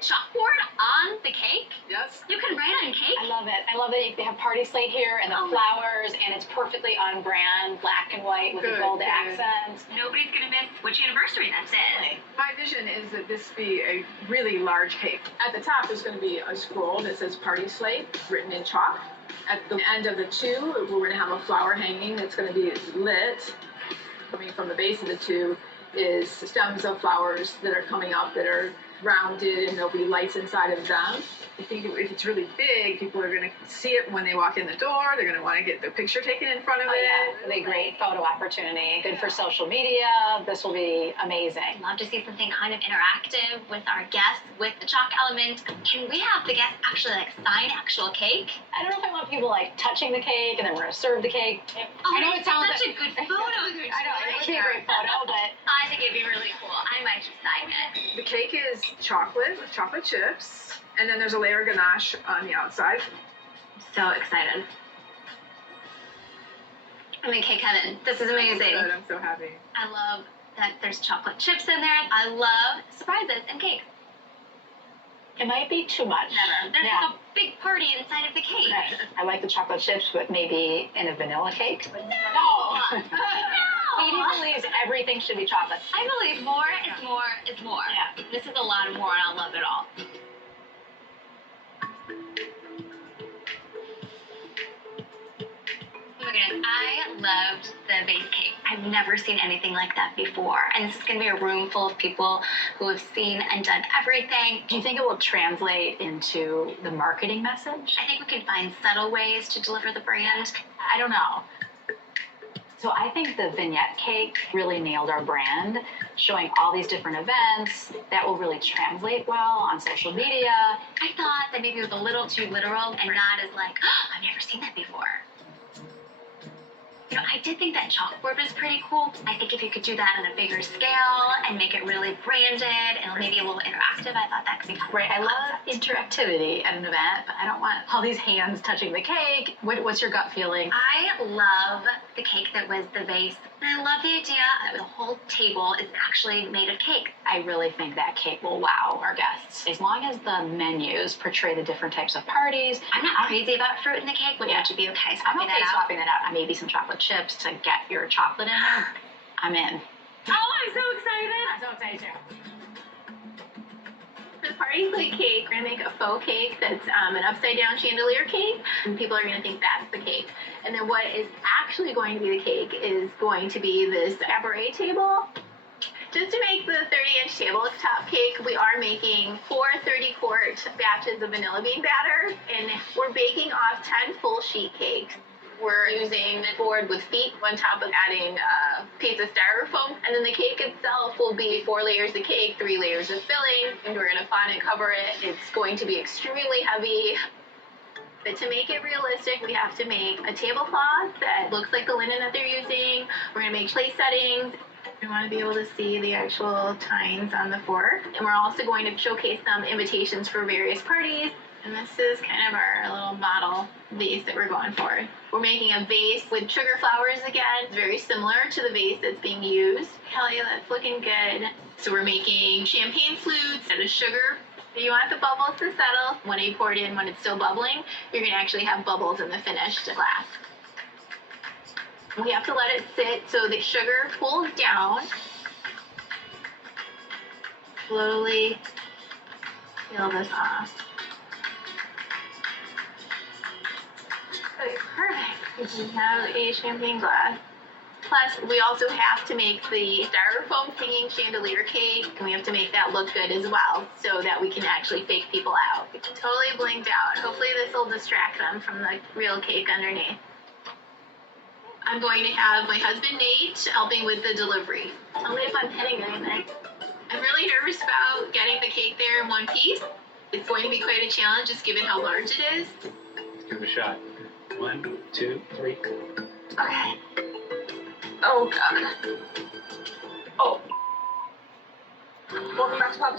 chalkboard on the cake? Yes. You can write on cake? I love it. I love that they have party slate here and the flowers, and it's perfectly on brand, black and white with the gold accents. Nobody's gonna miss which anniversary that's in. My vision is that this be a really large cake. At the top, there's going to be a scroll that says Party Slate written in chalk. At the end of the two, we're going to have a flower hanging that's going to be lit. Coming from the base of the two is stems of flowers that are coming up that are rounded, and there'll be lights inside of them. I think if it's really big, people are going to see it when they walk in the door. They're going to want to get the picture taken in front of it. Yeah, it'll be a great photo opportunity. Good for social media. This will be amazing. Love to see something kind of interactive with our guests with the chalk element. Can we have the guests actually sign actual cake? I don't know if I want people touching the cake and then we're gonna serve the cake. Oh, I know it sounds such a good photo. I know it would be a great photo, but I think it'd be really cool. I might just sign it. The cake is chocolate with chocolate chips, and then there's a layer of ganache on the outside. So excited. I'm in cake heaven. This is amazing. Good, I'm so happy. I love that there's chocolate chips in there. I love surprises and cake. it might be too much. Never. There's like a big party inside of the cake. Right. I like the chocolate chips, but maybe in a vanilla cake. No! Katie believes everything should be chocolate. I believe more is more is more. Yeah. This is a lot of more, and I love it all. Oh my goodness, I loved the vase cake. I've never seen anything like that before. And this is going to be a room full of people who have seen and done everything. Do you think it will translate into the marketing message? I think we can find subtle ways to deliver the brand. I don't know. So I think the vignette cake really nailed our brand, showing all these different events that will really translate well on social media. I thought that maybe it was a little too literal and not as like, oh, I've never seen that before. You know, I did think that chalkboard was pretty cool. I think if you could do that on a bigger scale and make it really branded and maybe a little interactive, I thought that could be kind of Right, I fun. love interactivity at an event, but I don't want all these hands touching the cake. What's your gut feeling? I love the cake that was the vase. And I love the idea that the whole table is actually made of cake. I really think that cake will wow our guests. As long as the menus portray the different types of parties. I'm not crazy about fruit in the cake. Would you be okay I'm swapping okay that out? swapping that out. Maybe some chocolate chips to get your chocolate in there. I'm in. Oh, I'm so excited. I'm so excited too. For the party plate cake, we're gonna make a faux cake that's an upside down chandelier cake, and people are gonna think that's the cake. And then what is actually going to be the cake is going to be this cabaret table. Just to make the 30-inch tabletop cake, we are making 4 30-quart batches of vanilla bean batter, and we're baking off 10 full sheet cakes. We're using a board with feet on top of adding a piece of styrofoam. And then the cake itself will be 4 layers of cake, 3 layers of filling, and we're gonna fondant cover it. It's going to be extremely heavy. But to make it realistic, we have to make a tablecloth that looks like the linen that they're using. We're gonna make place settings. We want to be able to see the actual tines on the fork. And we're also going to showcase some invitations for various parties. And this is kind of our little model vase that we're going for. We're making a vase with sugar flowers again, very similar to the vase that's being used. Hell yeah, that's looking good. So we're making champagne flutes out of sugar. You want the bubbles to settle. When you pour it in, when it's still bubbling, you're gonna actually have bubbles in the finished glass. We have to let it sit so the sugar cools down. Slowly peel this off. Okay, perfect. We have a champagne glass. Plus, we also have to make the styrofoam hanging chandelier cake, and we have to make that look good as well, so that we can actually fake people out. It's totally blinked out. Hopefully this will distract them from the real cake underneath. I'm going to have my husband Nate helping with the delivery. Tell me if I'm hitting anything. I'm really nervous about getting the cake there in one piece. It's going to be quite a challenge, just given how large it is. Let's give it a shot. 1, 2, 3. Okay. Oh, God. Oh. Welcome back to Papa John's.